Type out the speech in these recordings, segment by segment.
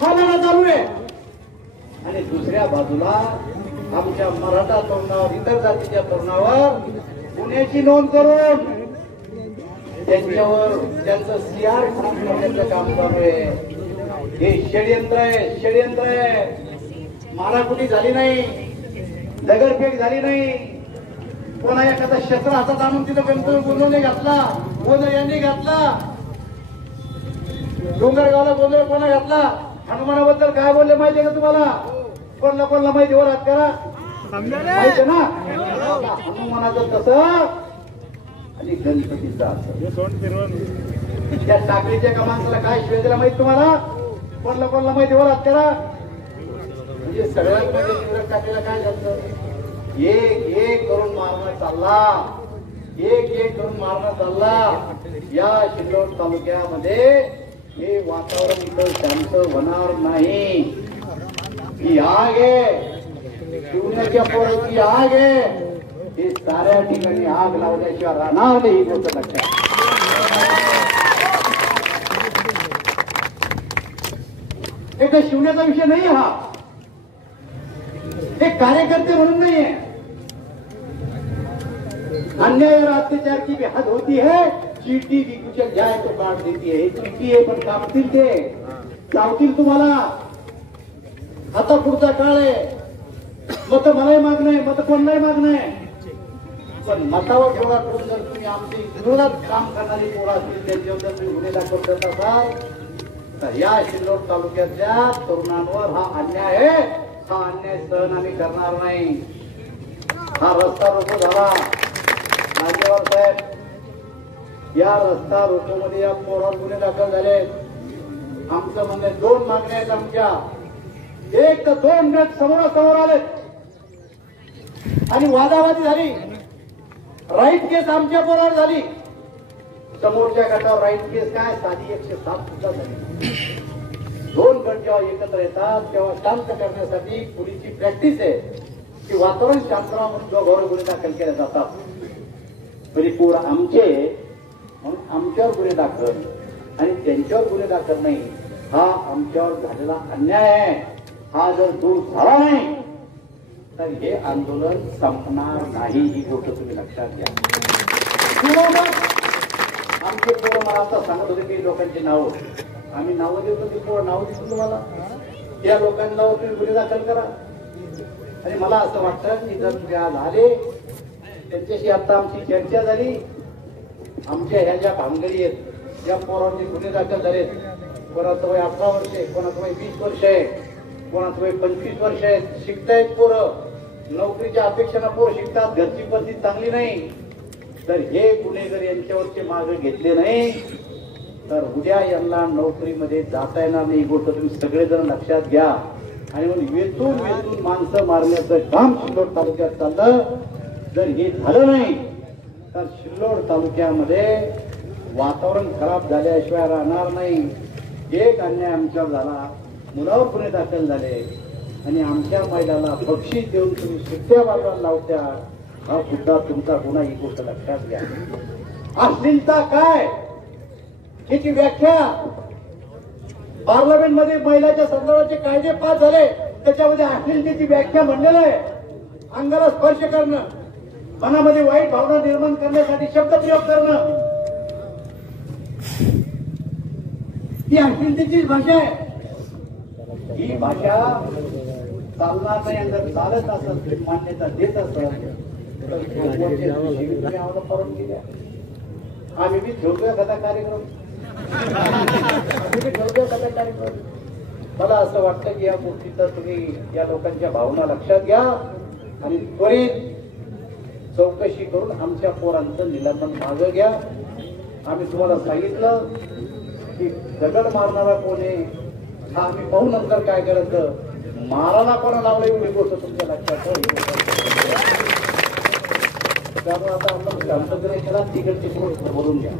हा लढा चालू आहे. आणि दुसऱ्या बाजूला आमच्या मराठा तरुणावर, इतर जातीच्या तरुणावर गुन्ह्याची नोंद करून त्यांच्यावर त्यांचं सीआर करण्याचं काम चालू आहे. हे षडयंत्र आहे, षडयंत्र आहे. माराकुटी झाली नाही, दगडफेक झाली नाही, कोणा एखादा शस्त्र हातात आणून तिथं गोंधळ घातला, गोंधळ यांनी घातला, डोंगरगावला गोंधळ कोणा घातला. हनुमानाबद्दल काय बोलले माहितीये का तुम्हाला? कोणला कोणला माहिती वर हात करा, माहिती ना. हनुमानाचं तसं आणि गणपतीचं असं. त्या टाकळीच्या का माणसाला काय शिवाय दिला माहिती तुम्हाला? कोणला कोणला माहिती वर हात करा. म्हणजे सगळ्यात मध्ये टाकलेला काय झालं? एक एक करून मारणं चालला, एक एक करून मारणं चालला. या सिल्लोड तालुक्यामध्ये हे वातावरण इथं शांत होणार नाही. ही आग आहे, शिवण्याच्या पोराची आग आहे. हे साऱ्या ठिकाणी आग लावल्याशिवाय राहणार नाही, ही गोष्ट लक्षात. एक शिवण्याचा विषय नाही हा, एक कार्यकर्ते म्हणून नाहीये. अन्याय और अत्याचार की भी हद होती है, चीटी की कुचल जाए तो काट देती है. चीटी आहे पण कापतील ते, चावतील तुम्हाला. आता पुढचा काळ आहे, मत मलाही मागणं आहे, मत कोणालाही मागणं आहे. पण मतावर ठेवला करून जर तुम्ही आमची विरोधात काम करणारी पोरं असतील, त्यांच्यावर जर तुम्ही गुन्हे दाखल करत असाल तर या सिल्लोड तालुक्यातल्या तरुणांवर हा अन्याय आहे. हा अन्याय सहन आम्ही करणार नाही. हा रस्ता रोको झाला मान्यवर साहेब, या रस्ता रोको मध्ये या पोरावर गुन्हे दाखल झाले. आमचं म्हणणं आहे, दोन मागण्या आहेत आमच्या. एक तर 2 गट समोरासमोर आले आणि वादावादी झाली. राईट केस आमच्या पोरावर झाली, समोरच्या गटावर राईट केस काय साधी 107 सुद्धा झाली. 2 गट जेव्हा एकत्र येतात तेव्हा शांत करण्यासाठी पोलीसची प्रॅक्टिस आहे की वातावरण शांत राहावं म्हणून दोघांवर गुन्हे दाखल केले जातात. तरी पोर आमचे म्हणून आमच्यावर गुन्हे दाखल आणि त्यांच्यावर गुन्हे दाखल नाही, हा आमच्यावर झालेला अन्याय आहे. हा जर दूर झाला नाही तर हे आंदोलन संपणार नाही, ही गोष्ट तुम्ही लक्षात घ्या. आमचे पोरं मला आता सांगत होते की लोकांची नावं आम्ही नावं देतो, ती पोरं नावं देतो तुम्हाला, त्या लोकांना तुम्ही गुन्हे दाखल करा. आणि मला असं वाटतं की जर त्या झाले त्यांच्याशी आता आमची चर्चा झाली. आमच्या ह्या ज्या भानगडी आहेत, ज्या पोरांचे गुन्हे दाखल झालेत, कोणाचं वय 18 वर्ष आहे, कोणाचं वय 20 वर्ष आहे, कोणाचं वय 25 वर्ष आहे, शिकतायत पोरं, नोकरीच्या अपेक्षेनं पोरं शिकतात, घरची परिस्थिती चांगली नाही. तर हे गुन्हेगार यांच्यावरचे मागे घेतले नाही तर उद्या यांना नोकरीमध्ये जाता येणार नाही. ही गोष्ट तुम्ही सगळेजण लक्षात घ्या. आणि म्हणून वेचून वेचून माणसं मारण्याचं काम सिल्लोड तालुक्यात चाललं. जर हे झालं नाही तर सिल्लोड तालुक्यामध्ये वातावरण खराब झाल्याशिवाय राहणार नाही. एक अन्याय आमच्यावर झाला, मुलावर गुन्हे दाखल झाले आणि आमच्या महिलाला बक्षीस देऊन तुम्ही सुट्ट्या बाजूला लावत्या, हा सुद्धा तुमचा गुन्हा. ही गोष्ट लक्षात घ्या. अश्लीलता काय याची व्याख्या पार्लमेंटमध्ये महिलाच्या संदर्भाचे कायदे पास झाले, त्याच्यामध्ये अश्लीलतेची व्याख्या म्हणलेलं आहे. अंगाला स्पर्श करणं, मनामध्ये वाईट भावना निर्माण करण्यासाठी शब्दप्रयोग करणं, ही अश्लीलतेची भाषा आहे. ही भाषा चालणार नाही. जर चालत असेल, मान्यता देत असेल तर आम्हाला परवानगी द्या. आम्ही बी ठेवतोय कथा कार्यक्रम, मला असं वाटतं की या गोष्टीचा तुम्ही या लोकांच्या भावना लक्षात घ्या आणि त्वरित चौकशी करून आमच्या पोरांचं निलंबन मागं घ्या. आम्ही तुम्हाला सांगितलं की दगड मारणारा कोण आहे हा आम्ही पाहू, नंतर काय करायचं. मारायला कोणा लावलं एवढी गोष्ट तुमच्या लक्षात ठेवा. त्यामुळे आता आपण शांततेने केला, तिकडची गोष्ट बोलून घ्या.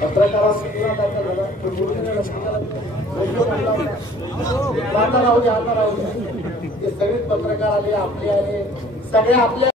पत्रकारांनी तुला दाखल झाला, आता राहू द्या, आता राहू द्या. ते सगळेच पत्रकार आले, आपले आले, सगळे आपल्या